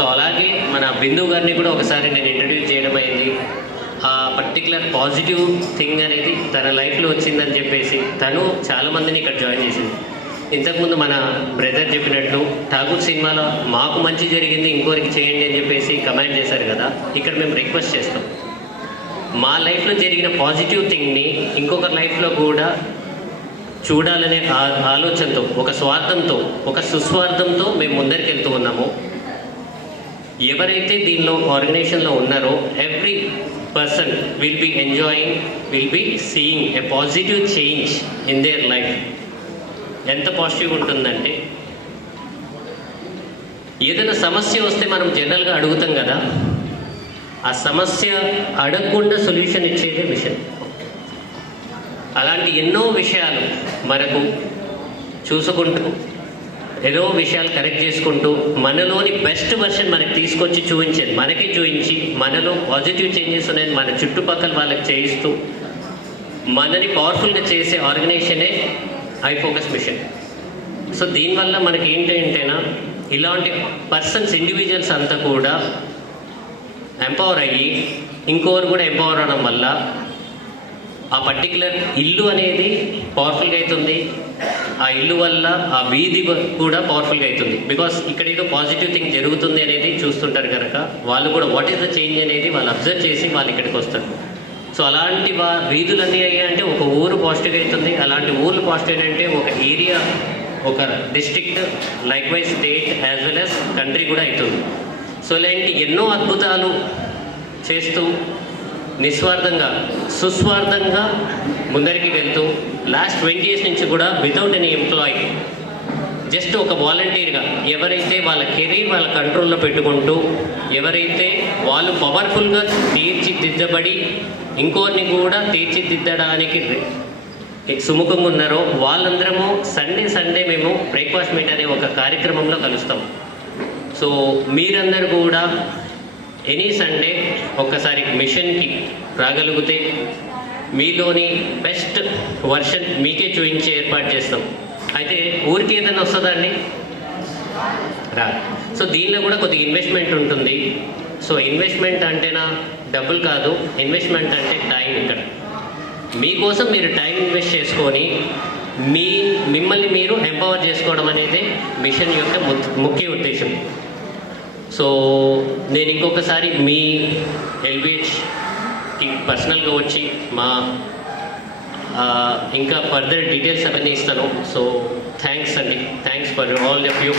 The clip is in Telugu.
సో అలాగే మన బిందు గారిని కూడా ఒకసారి నేను ఇంట్రడ్యూస్ చేయడం అయింది. ఆ పర్టికులర్ పాజిటివ్ థింగ్ అనేది తన లైఫ్లో వచ్చిందని చెప్పేసి తను చాలామందిని ఇక్కడ జాయిన్ చేసింది. ఇంతకుముందు మన బ్రదర్ చెప్పినట్లు ఠాగూర్ సినిమాలో మాకు మంచి జరిగింది ఇంకోరికి చేయండి అని చెప్పేసి కమెంట్ చేశారు కదా. ఇక్కడ మేము రిక్వెస్ట్ చేస్తాం, మా లైఫ్లో జరిగిన పాజిటివ్ థింగ్ని ఇంకొకరి లైఫ్లో కూడా చూడాలనే ఆలోచనతో, ఒక స్వార్థంతో, ఒక సుస్వార్థంతో మేము ముందరికి వెళ్తూ ఉన్నాము. ఎవరైతే దీనిలో ఆర్గనైజేషన్లో ఉన్నారో every person will be enjoying, will be seeing a positive change in their life. ఎంత పాజిటివ్ ఉంటుందంటే, ఏదైనా సమస్య వస్తే మనం జనరల్గా అడుగుతాం కదా, ఆ సమస్య అడగకుండా సొల్యూషన్ ఇచ్చేదే మిషన్. అలాంటి ఎన్నో విషయాలు మనకు చూసుకుంటూ, ఏదో విషయాలు కరెక్ట్ చేసుకుంటూ, మనలోని బెస్ట్ వర్షన్ మనకి తీసుకొచ్చి చూపించేది, మనకి చూపించి మనలో పాజిటివ్ చేంజెస్ ఉన్నాయని మన చుట్టుపక్కల వాళ్ళకి చేయిస్తూ మనని పవర్ఫుల్గా చేసే ఆర్గనైజేషనే ఐ ఫోకస్ మిషన్. సో దీనివల్ల మనకి ఏంటంటేనా, ఇలాంటి పర్సన్స్, ఇండివిజువల్స్ అంతా కూడా ఎంపవర్ అయ్యి ఇంకోరు కూడా ఎంపవర్ అవడం వల్ల ఆ పర్టికులర్ ఇల్లు అనేది పవర్ఫుల్గా అవుతుంది. ఆ ఇల్లు వల్ల ఆ వీధి కూడా పవర్ఫుల్గా అవుతుంది. బికాస్ ఇక్కడ ఏదో పాజిటివ్ థింగ్ జరుగుతుంది అనేది చూస్తుంటారు కనుక వాళ్ళు కూడా వాట్ ఈస్ ద చేంజ్ అనేది వాళ్ళు అబ్జర్వ్ చేసి వాళ్ళు ఇక్కడికి వస్తారు. సో అలాంటి వీధులు అన్నీ అయ్యాయంటే ఒక ఊరు పాజిటివ్ అవుతుంది. అలాంటి ఊర్లు పాజిటివ్ అంటే ఒక ఏరియా, ఒక district, like wise state as well as country కూడా అవుతుంది. సో ఇలాంటి ఎన్నో అద్భుతాలు చేస్తూ నిస్వార్థంగా, సుస్వార్థంగా ముందరికి వెళ్తూ లాస్ట్ 20 years నుంచి కూడా వితౌట్ ఎనీ ఎంప్లాయీ, జస్ట్ ఒక వాలంటీర్గా ఎవరైతే వాళ్ళ కెరీర్ వాళ్ళ కంట్రోల్లో పెట్టుకుంటూ, ఎవరైతే వాళ్ళు పవర్ఫుల్గా తీర్చిదిద్దబడి ఇంకోరిని కూడా తీర్చిదిద్దడానికి సుముఖంగా ఉన్నారో వాళ్ళందరము సండే మేము బ్రేక్ఫాస్ట్ మీట్ అనే ఒక కార్యక్రమంలో కలుస్తాం. సో మీరందరూ కూడా ఎనీ సండే ఒక్కసారి మిషన్కి రాగలిగితే మీలోని బెస్ట్ వర్షన్ మీకే చూపించే ఏర్పాటు చేస్తాం. అయితే ఊరికి ఏదైనా వస్తుందండి, రాదు. సో దీనిలో కూడా కొద్దిగా ఇన్వెస్ట్మెంట్ ఉంటుంది. సో ఇన్వెస్ట్మెంట్ అంటేనా డబ్బులు కాదు, ఇన్వెస్ట్మెంట్ అంటే టైం. ఇక్కడ మీకోసం మీరు టైం ఇన్వెస్ట్ చేసుకొని మిమ్మల్ని మీరు ఎంపవర్ చేసుకోవడం అనేది మిషన్ యొక్క ముఖ్య ఉద్దేశం. సో నేను ఇంకొకసారి మీ ఎల్బిహెచ్కి పర్సనల్గా వచ్చి ఇంకా ఫర్దర్ డీటెయిల్స్ అవన్నీ ఇస్తాను. సో థ్యాంక్స్ అండి, thanks for all of you.